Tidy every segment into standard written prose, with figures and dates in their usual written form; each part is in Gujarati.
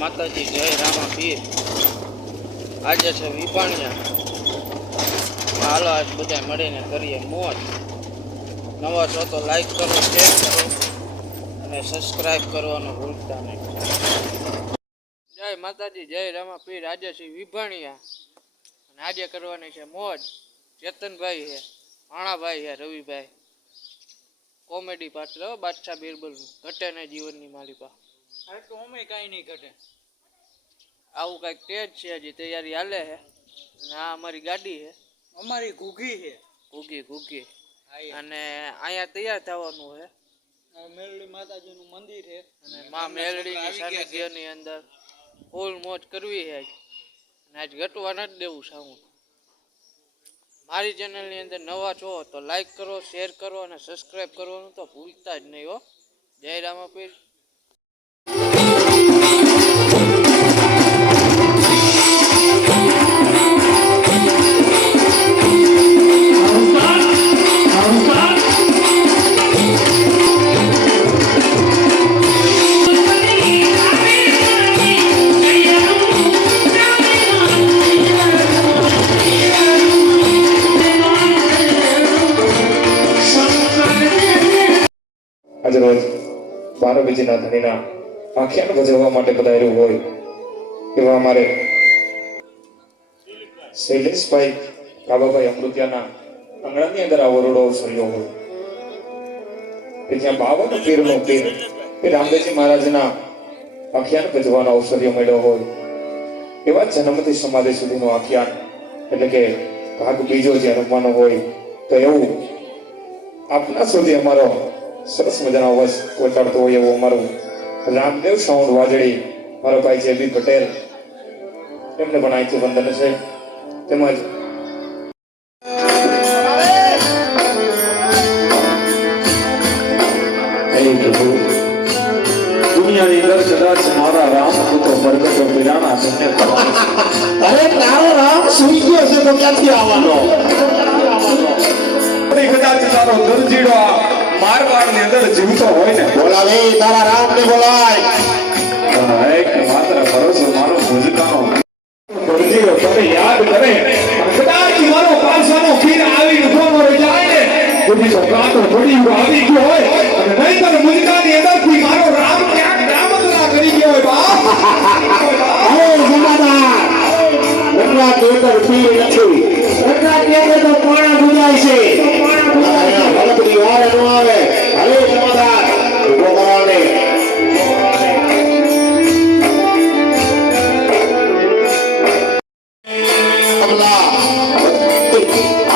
માતાજી, જય રામા પીર। આજે છે વિભાણિયા। હાલો આજ બધા મળીને કરીએ મોજ। નવા છો તો લાઈક કરો, શેર કરો અને સબસ્ક્રાઈબ કરવાનું ભૂલતા નહીં। જય માતાજી, જય રામા પીર। આજે છે વિભાણિયા અને આજે કરવાની છે મોજ। ચેતનભાઈ છે, ભાણાભાઈ છે, રવિભાઈ કોમેડી પાત્ર બાદશાહ બીરબલ ઘટે ને જીવનની માલિકા। અરે તો અમે કાંઈ નહીં ઘટે, આવું કંઈક તેજ છે। હજી તૈયારી હાલે છે અને આ અમારી ગાડી છે, અમારી ઘૂઘી છે, ઘૂઘી અને અહીંયા તૈયાર થવાનું છે। મેલડી માતાજીનું મંદિર છે અને માં મેલડીની સાનિધ્યની અંદર ફૂલ મોજ કરવી છે અને આજ ઘટવા નથી દેવું સાઉન્ડ। મારી ચેનલની અંદર નવા છો તો લાઈક કરો, શેર કરો અને સબસ્ક્રાઈબ કરવાનું તો ભૂલતા જ નહીં હો। જય રામા પીર। આજે રોજ 12 બીજીના ધણીના આખ્યાન ભજવવા માટે પધાર્યું હોય એવા અમારે શૈલેષભાઈ કાબાભાઈ અમૃતિયાના આંગણાની અંદર આ ઓરડો સર્યો હોય કે જ્યાં 52 પીરનો પીર એ રામદેવજી મહારાજના આખ્યાન ભજવાનો અવસર્ય મળ્યો હોય એવા જન્મથી સમાધિ સુધીનું આખ્યાન એટલે કે ભાગ બીજો જે રમવાનો હોય તો એવું આપના સુધી અમારો સરસ મજાનો અવાજ પહોંચાડતો હોય એવું અમારું રામદેવ સાઉન્ડ વાજડી મારો ભાઈ જે બી પટેલ એમને પણ અહીંથી વંદન છે। તેમજ દુનિયાની અંદર કદાચ મારા રામ પુત્ર પ્રગટ પીરાણા તમને અરે તારો રામ સુઈ ગયો છે તો ક્યાંથી આવવાનો? કદાચ તારો દરજીડો મારવાડ ની અંદર જીવતો હોય ને બોલાવે તારા રામ ને બોલાય એક માત્ર ભરોસો મારો ભુજકાનો દરજીડો તને યાદ કરે કદાચ મારો પાસાનો પીર આવી ઉભો મરી જાય ને કોઈ તો કાતો પડી આવી ગયો હોય અને નહીંતર ભુજકાની અંદર થી મારો રામ ક્યાંક રામતરા કરી ગયો હોય બા અરે જમાદાર એટલા કેતર પીર નથી એટલા કેતર તો પાણા બુજાય છે ભલપડી વાર ન આવે હલે જમાદાર ઉભો કરાવને અબલા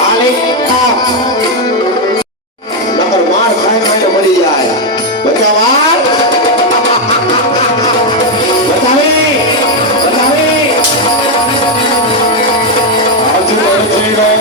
આલે નંબર માર ખાઈ ખાઈને મરી જાય બચ્ચા માર બતાવી આજુ વળતી ગયો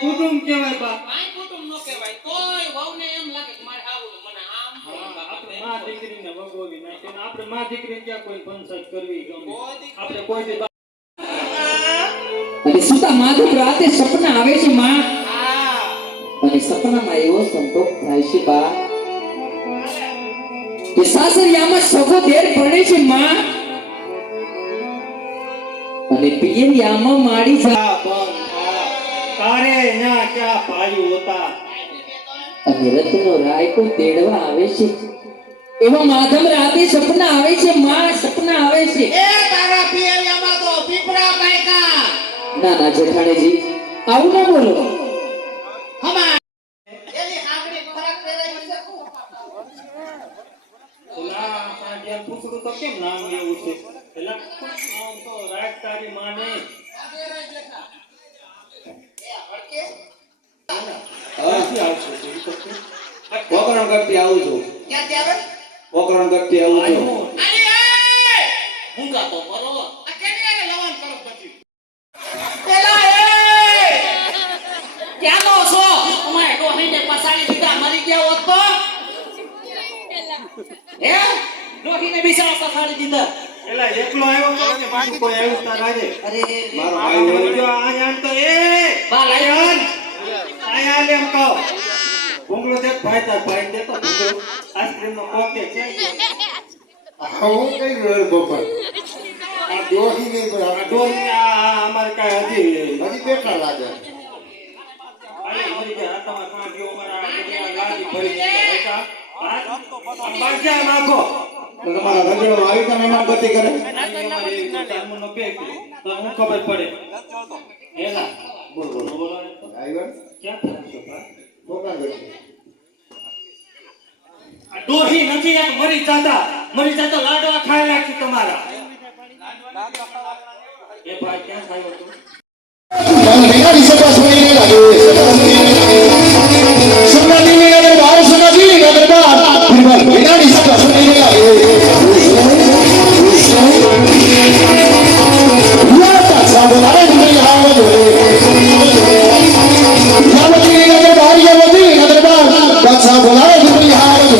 કુટુંબ કેવાય બા કાઈ કુટુંબ નો કહેવાય તોય વહુને એમ લાગે કે મારે આવું મને આમ આપણે માં દીકરીને વગોવી નાખે ને આપણે માં દીકરીને ક્યાં કોઈ પંચાયત કરવી ગમે આપણે કોઈ દે અને સુતા માધવ રાતે સપના આવે છે માં અને સપનામાં એવો સંતોષ થાય છે બા કે સાસરિયામાં સગો દેર ભણે છે માં અને પિયરિયામાં માડી જા तारे यहाँ क्या पायु होता અને રત્નો રાયકો તેડવા આવે છે એવા માધમ રાતે સપના આવે છે માં સપના આવે છે એ તારા પિયરિયામાં તો પીપળા પાયકા ના ના જેઠાણીજી આવું ના બોલો હમા એની આગળી ખરાબ પહેરાઈ છે ઓલા સાંજે પૂછડું તો કેમ નામ લેવું છે એલા આમ તો રાત તારી માને ક્યાંથી આવશે તું તો કે? પોકરણ કરતી આવું છું ક્યાં ત્યારે પોકરણ કરતી આવું છું અરે એ મૂંગા તો કરો આ કેની આને લવાન કરો બધી પેલા એ ક્યાંનો છો અમારે ડોહીને પસાડી દીધા મરી ગયા હોત તો હે ડોહીને બિચારા પસાડી દીધા એલા એકલો આવ્યો તો કે બીજું કોઈ આવ્યું તાર આજે અરે મારો આ ભાઈ હોય જો આ જાણ તો એ બા લાયન આયા લે એમ કહો ભૂંગળો દે ભાઈ તાર ભાઈ દે તો ભૂંગળો આઈસ્ક્રીમ નો કોક દે છે હું કઈ રહ્યો બપોર આ દોહી નહીં પણ આ ડોલ આ અમારે કાય હજી હજી કેટલા લાગે અરે મરી ગયા તમાર કાંડિયો મારા આ લાડી ભરી ગયા બેટા આ બાજા નાખો તો તમારા રગડો આવી તો મહેમાન ગતિ કરે અમારી કર્મનો પેક તો હું ખબર પડે હેલા બોલ બોલ બોલો આવ્યો ક્યાં થયો બા પોકરણ કરતી આ ડોહી નથી એક મરી જાતા લાડવા ખાઈ નાખી તમારા એ ભાઈ ક્યાં ખાયો તું મેઘાની સભા સુણીને લાગે સુનાની નગર બાર સુનાજી નગર બાર મેઘાની સભા સુણીને લાગે યાતા સાબલાય નહીં આવો યાવતી નગર બાર યાવતી નગર બાર પાછા બોલાય નહીં આવો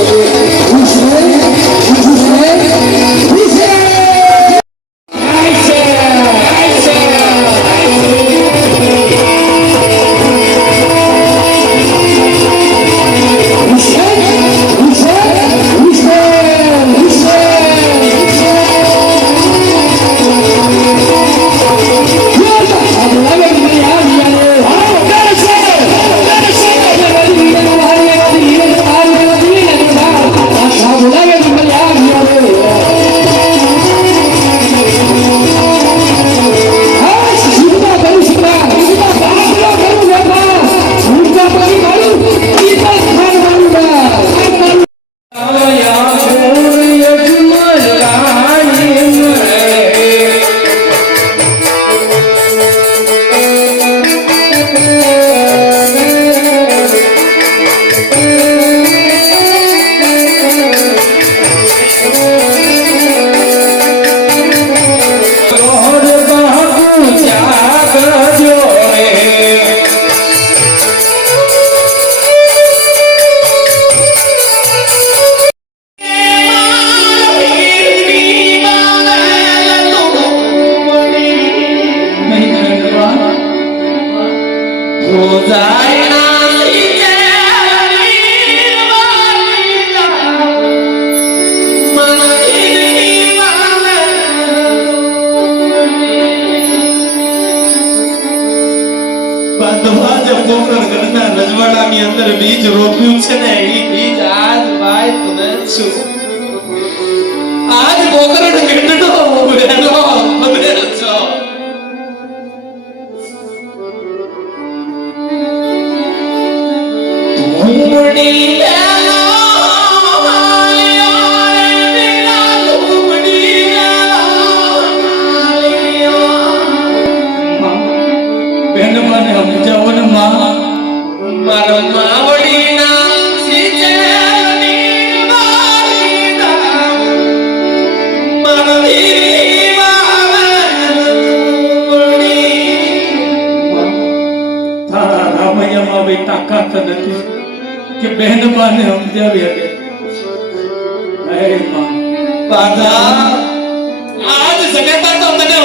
રજવાડાની અંદર બીજ રોપ્યું છે ને એ બીજ આજ ભાઈ તમે છું આજ ગોકરણ ગઢડો ઉભેલો તમે છો તુમડી બેન મને સમજાવો ને માં મારો માવડી નામ સિંચેની મારી નામ મારો હીરી માવડી તારા રામૈયામાં બી તાકાત નથી કે બહેન માને સમજાવી શકે હે માં બાધા આજ જગત તો મને